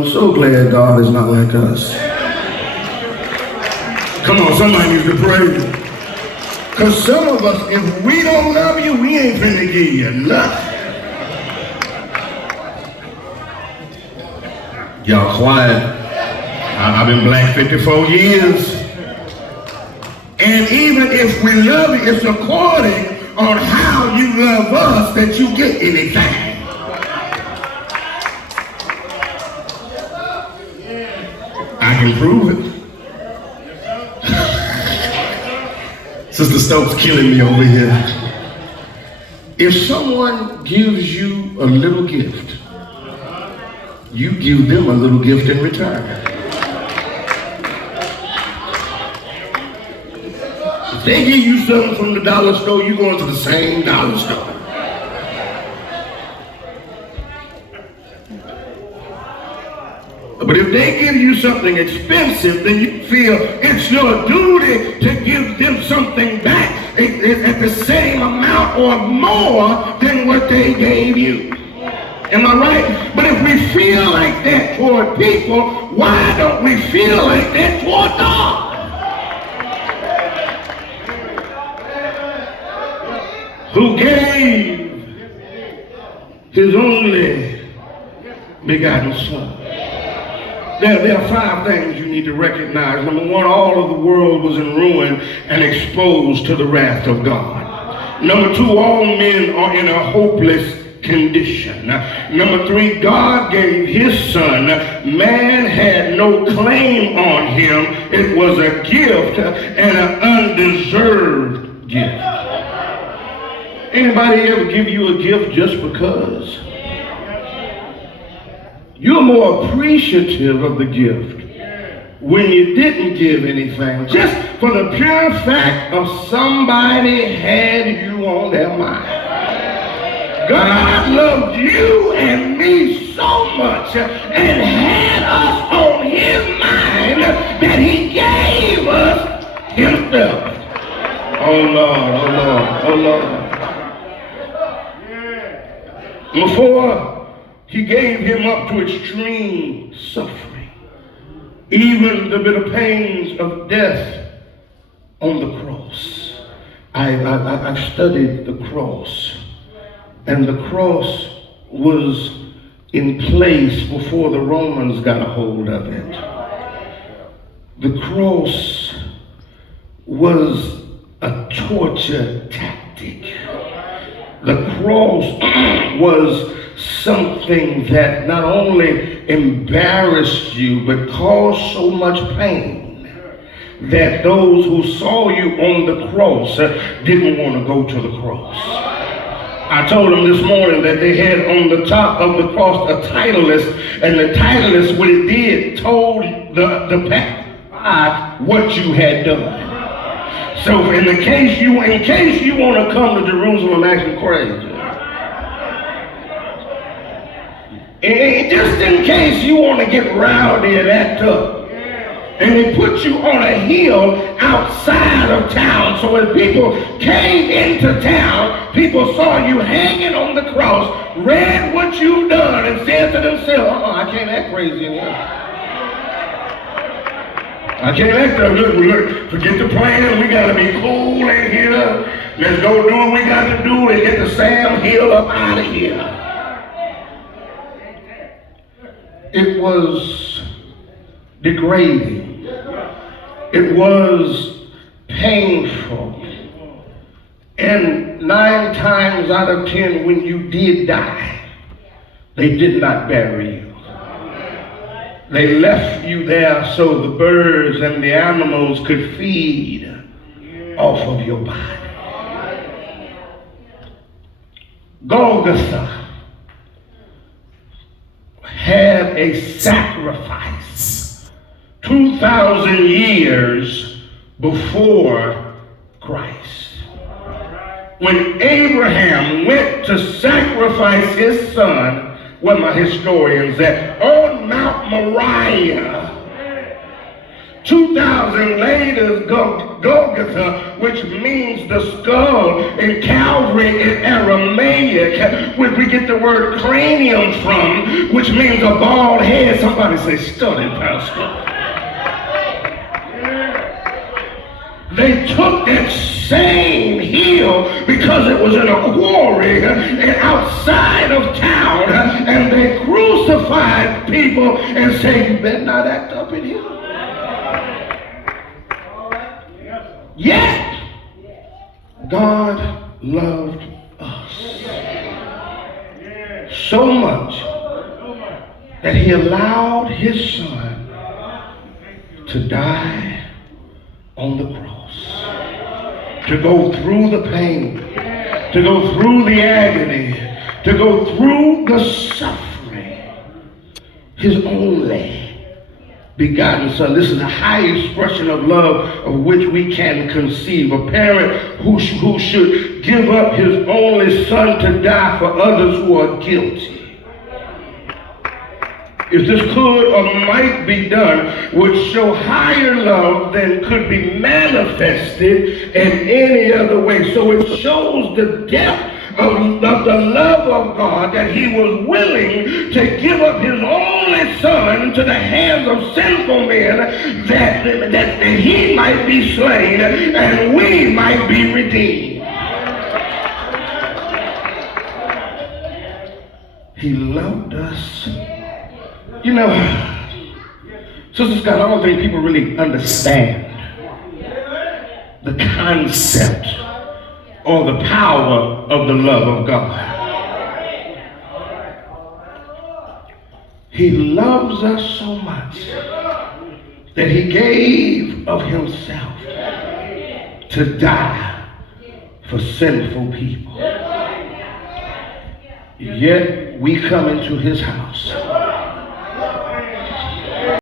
I'm so glad God is not like us. Come on, somebody needs to pray. Because some of us, if we don't love you, we ain't finna give you nothing. Y'all quiet. I've been black 54 years. And even if we love you, it's according on how you love us that you get anything. I can prove it. Sister Stokes killing me over here. If someone gives you a little gift, you give them a little gift in return. If they give you something from the dollar store, you go into the same dollar store. But if they give you something expensive, then you feel it's your duty to give them something back at the same amount or more than what they gave you. Am I right? But if we feel like that toward people, why don't we feel like that toward God? Who gave his only begotten Son. There are 5 things you need to recognize. Number 1, all of the world was in ruin and exposed to the wrath of God. Number 2, all men are in a hopeless condition. Number 3, God gave his Son. Man had no claim on him. It was a gift and an undeserved gift. Anybody ever give you a gift just because? You're more appreciative of the gift when you didn't give anything, just for the pure fact of somebody had you on their mind. God loved you and me so much and had us on his mind that he gave us himself. Oh Lord, oh Lord, oh Lord. Number 4, he gave him up to extreme suffering, even the bitter pains of death on the cross. I've studied the cross, and the cross was in place before the Romans got a hold of it. The cross was a torture tactic. The cross was something that not only embarrassed you, but caused so much pain that those who saw you on the cross didn't want to go to the cross. I told them this morning that they had on the top of the cross a title list, and the title list, what it did, told the pastor what you had done. So in case you want to come to Jerusalem acting crazy, and just in case you want to get rowdy and act up, and they put you on a hill outside of town, so when people came into town, people saw you hanging on the cross, read what you done, and said to themselves, I can't act crazy in here. I can't act up. Look, forget the plan. We got to be cool in here. Let's go do what we got to do and get the Sam Hill up out of here. It was degrading. It was painful. And 9 times out of 10, when you did die, they did not bury you. They left you there so the birds and the animals could feed off of your body. Golgotha had a sacrifice 2,000 years before Christ. When Abraham went to sacrifice his son, where my historians at, on Mount Moriah, 2,000 later, Golgotha, which means the skull, in Calvary in Aramaic, where we get the word cranium from, which means a bald head. Somebody say, study, Pastor. They took that same hill because it was in a quarry and outside of town, and they crucified people and said, you better not act up in here. Yet, God loved us so much that he allowed his son to die on the cross, to go through the pain, to go through the agony, to go through the suffering. His only begotten son. This is the highest expression of love of which we can conceive. A parent who should give up his only son to die for others who are guilty. If this could or might be done, would show higher love than could be manifested in any other way. So it shows the depth of the love of God, that he was willing to give up his only son to the hands of sinful men, that he might be slain and we might be redeemed. He loved us. You know, Sister Scott, I don't think people really understand the concept or the power of the love of God. He loves us so much that he gave of himself to die for sinful people. Yet we come into his house